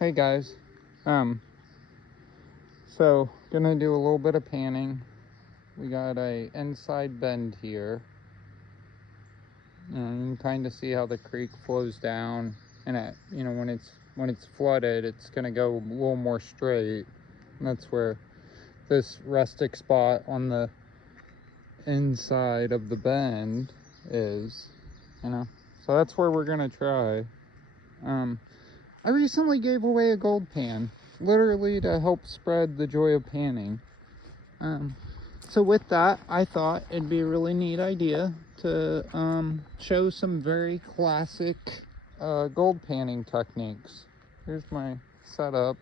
Hey guys, so gonna do a little bit of panning. We got a inside bend here, and you can kind of see how the creek flows down, and when it's flooded, it's gonna go a little more straight, and that's where this rustic spot on the inside of the bend is, so that's where we're gonna try. I recently gave away a gold pan, literally to help spread the joy of panning. So with that, I thought it'd be a really neat idea to show some very classic gold panning techniques. Here's my setup.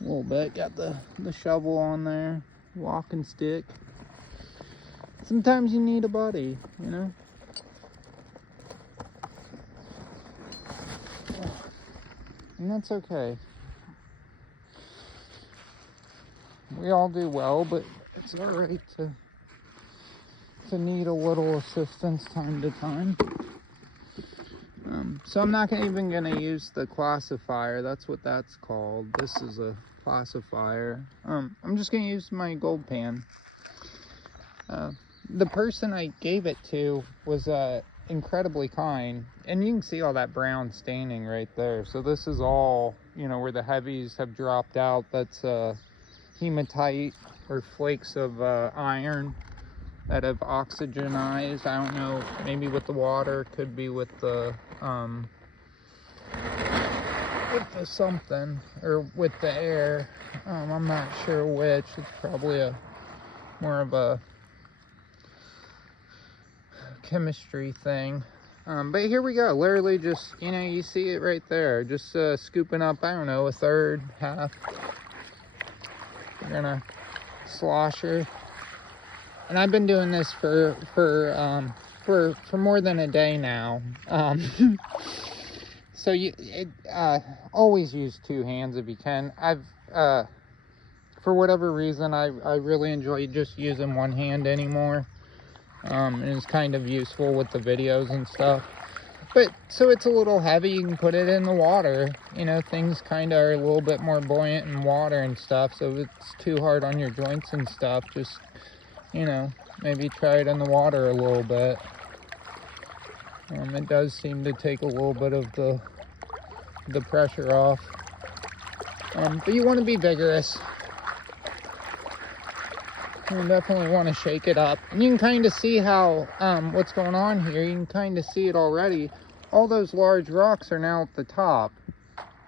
A little bit, got the shovel on there, walking stick. Sometimes you need a buddy, and that's okay. We all do well, but it's all right to need a little assistance time to time. So I'm not even going to use the classifier. That's what that's called. This is a classifier. I'm just going to use my gold pan. The person I gave it to was incredibly kind, and you can see all that brown staining right there. So this is all, where the heavies have dropped out. That's hematite or flakes of iron that have oxygenized. I don't know, maybe with the water, could be with the something, or with the air. I'm not sure which. It's probably more of a chemistry thing. But here we go. Literally just, you see it right there. Just scooping up, I don't know, a third, half. We're gonna slosh her. And I've been doing this for more than a day now. So always use two hands if you can. I've for whatever reason, I really enjoy just using one hand anymore. And it's kind of useful with the videos and stuff. But so it's a little heavy, you can put it in the water. Things kind of are a little bit more buoyant in water and stuff. So if it's too hard on your joints and stuff, just maybe try it in the water a little bit. It does seem to take a little bit of the pressure off. But you want to be vigorous. You definitely want to shake it up. And you can kind of see how, what's going on here. You can kind of see it already. All those large rocks are now at the top.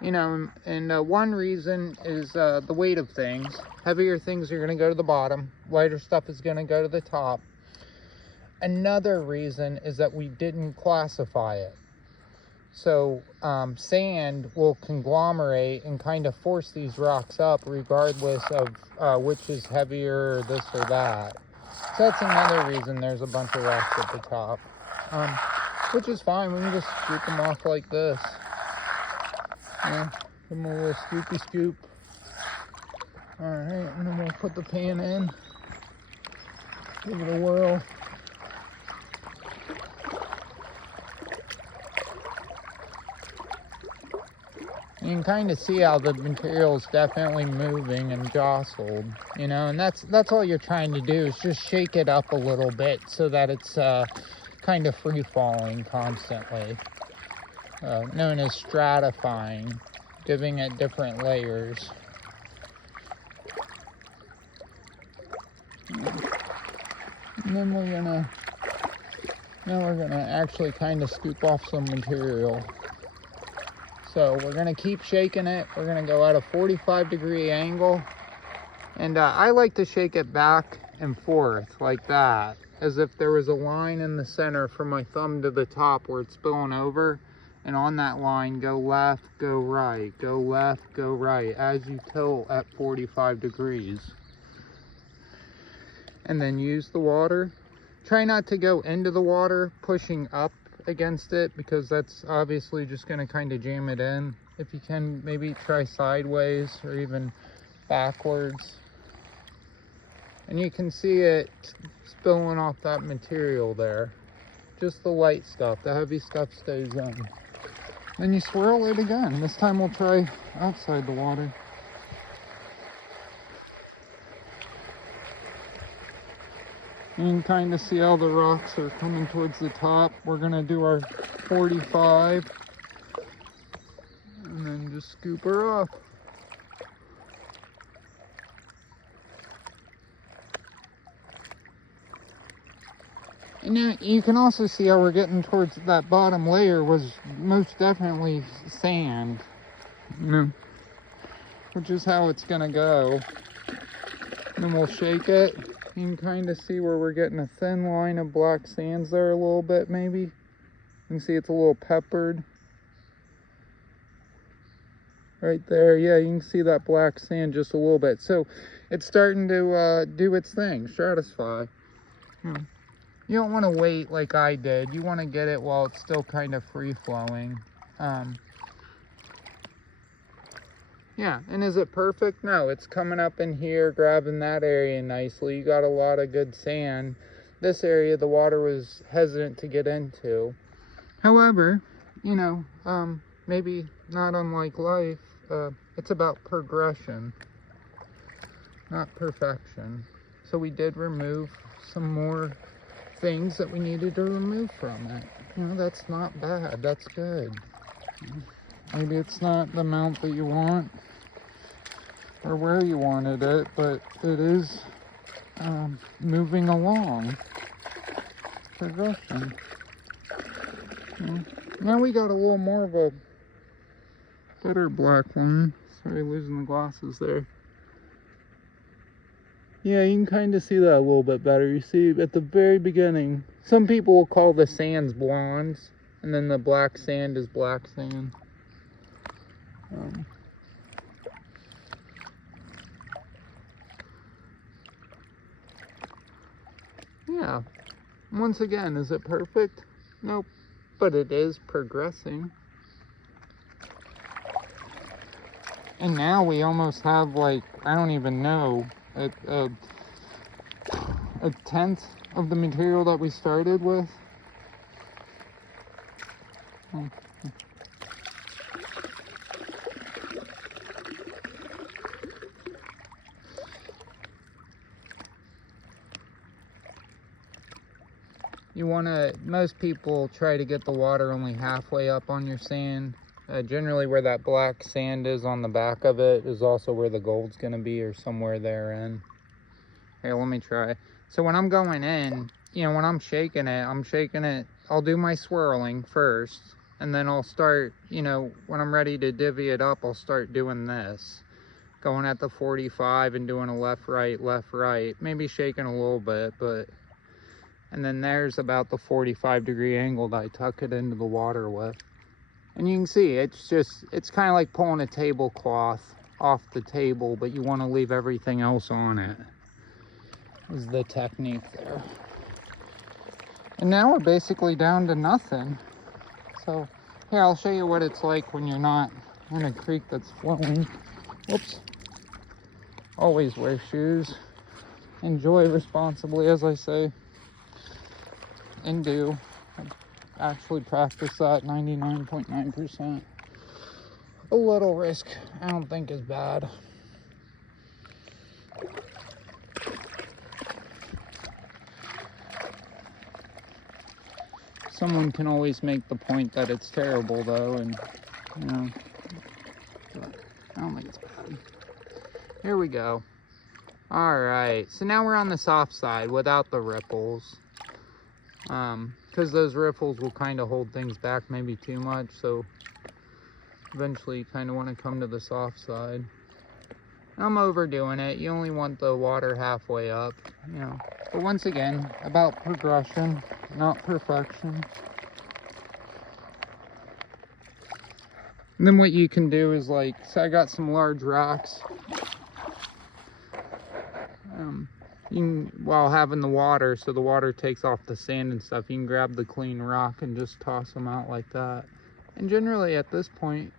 And one reason is the weight of things. Heavier things are going to go to the bottom. Lighter stuff is going to go to the top. Another reason is that we didn't classify it. So sand will conglomerate and kind of force these rocks up regardless of which is heavier or this or that. So that's another reason there's a bunch of rocks at the top. Which is fine. We can just scoop them off like this. Give them a little scoopy scoop. Alright, and then we'll put the pan in. Give it a whirl. You can kind of see how the material is definitely moving and jostled, and that's all you're trying to do is just shake it up a little bit so that it's kind of free falling constantly, known as stratifying, giving it different layers. And then we're gonna actually kind of scoop off some material. So we're going to keep shaking it. We're going to go at a 45-degree angle. And I like to shake it back and forth like that, as if there was a line in the center from my thumb to the top where it's spilling over. And on that line, go left, go right, go left, go right, as you tilt at 45 degrees. And then use the water. Try not to go into the water, pushing up against it, because that's obviously just going to kind of jam it in. If you can, maybe try sideways or even backwards, and you can see it spilling off that material there. Just the light stuff, the heavy stuff stays in. Then you swirl it again. This time we'll try outside the water. You can kind of see how the rocks are coming towards the top. We're gonna do our 45 and then just scoop her off. And now you can also see how we're getting towards that bottom layer was most definitely sand, you know, which is how it's gonna go. And then we'll shake it. You can kind of see where we're getting a thin line of black sands there a little bit, maybe. You can see it's a little peppered. Right there, yeah, you can see that black sand just a little bit. So it's starting to do its thing, stratify. You don't want to wait like I did. You want to get it while it's still kind of free-flowing. Yeah, and is it perfect? No, it's coming up in here, grabbing that area nicely. You got a lot of good sand. This area, the water was hesitant to get into. However, you know, maybe not unlike life, it's about progression, not perfection. So we did remove some more things that we needed to remove from it. You know, that's not bad, that's good. Maybe it's not the amount that you want or where you wanted it, but it is moving along. Progression. Now we got a little more of a better black one. Sorry, losing the glasses there. Yeah, you can kind of see that a little bit better. You see at the very beginning, some people will call the sands blondes, and then the black sand is black sand. Yeah, once again, is it perfect? Nope, but it is progressing. And now we almost have, like, I don't even know, a tenth of the material that we started with. You want to, most people try to get the water only halfway up on your sand. Generally where that black sand is on the back of it is also where the gold's going to be, or somewhere therein. Here, let me try. So when I'm going in, you know, when I'm shaking it, I'll do my swirling first, and then I'll start, you know, when I'm ready to divvy it up, I'll start doing this. Going at the 45 and doing a left, right, maybe shaking a little bit, but, and then there's about the 45-degree angle that I tuck it into the water with. And you can see, it's kind of like pulling a tablecloth off the table, but you want to leave everything else on it. Is the technique there. And now we're basically down to nothing. So here, I'll show you what it's like when you're not in a creek that's flowing. Whoops. Always wear shoes. Enjoy responsibly, as I say. And do. I actually practice that 99.9%. A little risk, I don't think is bad. Someone can always make the point that it's terrible, though, and, you know, I don't think it's bad. Here we go. Alright, so now we're on the soft side without the ripples. Because those ripples will kind of hold things back maybe too much, so eventually you kind of want to come to the soft side. I'm overdoing it. You only want the water halfway up, you know. But once again, about progression, not perfection. And then what you can do is, like, so I got some large rocks. You can, while having the water, so the water takes off the sand and stuff, you can grab the clean rock and just toss them out like that. And generally at this point,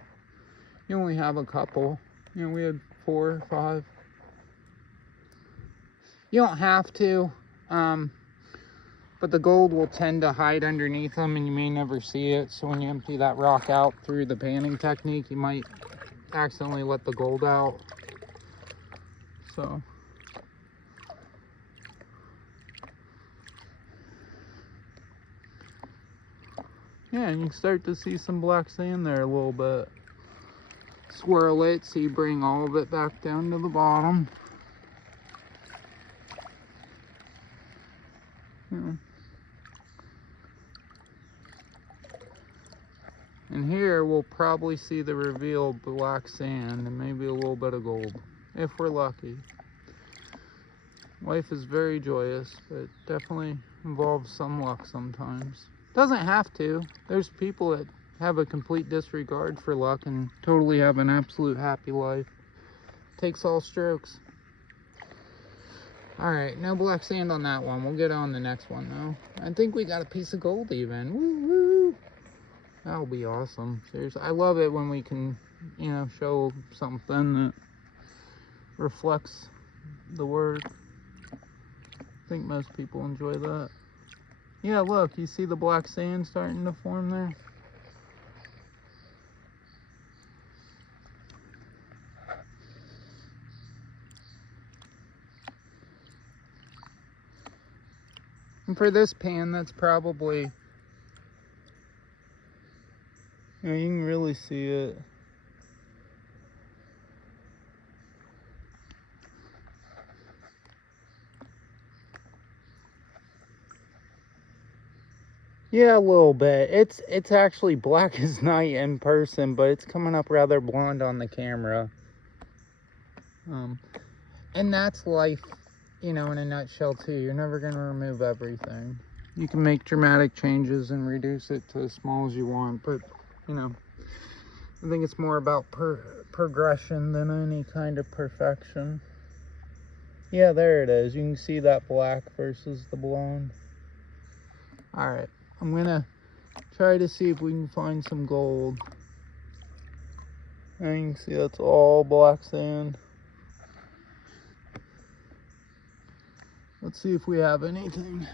you only have a couple. You know, we had 4 or 5. You don't have to, but but the gold will tend to hide underneath them and you may never see it. So when you empty that rock out through the panning technique, you might accidentally let the gold out. So yeah, and you can start to see some black sand there a little bit. Swirl it so you bring all of it back down to the bottom. Yeah. And here we'll probably see the revealed black sand and maybe a little bit of gold, if we're lucky. Life is very joyous, but definitely involves some luck sometimes. Doesn't have to. There's people that have a complete disregard for luck and totally have an absolute happy life. Takes all strokes. Alright, no black sand on that one. We'll get on the next one though. I think we got a piece of gold even. Woo woo! That'll be awesome. Seriously, I love it when we can, you know, show something that reflects the word. I think most people enjoy that. Yeah, look, you see the black sand starting to form there? And for this pan, that's probably, you know, you can really see it. Yeah, a little bit. It's actually black as night in person, but it's coming up rather blonde on the camera. And that's life, you know, in a nutshell too. You're never going to remove everything. You can make dramatic changes and reduce it to as small as you want, but, you know, I think it's more about progression than any kind of perfection. Yeah, there it is. You can see that black versus the blonde. All right, I'm going to try to see if we can find some gold. And you can see that's all black sand. Let's see if we have anything.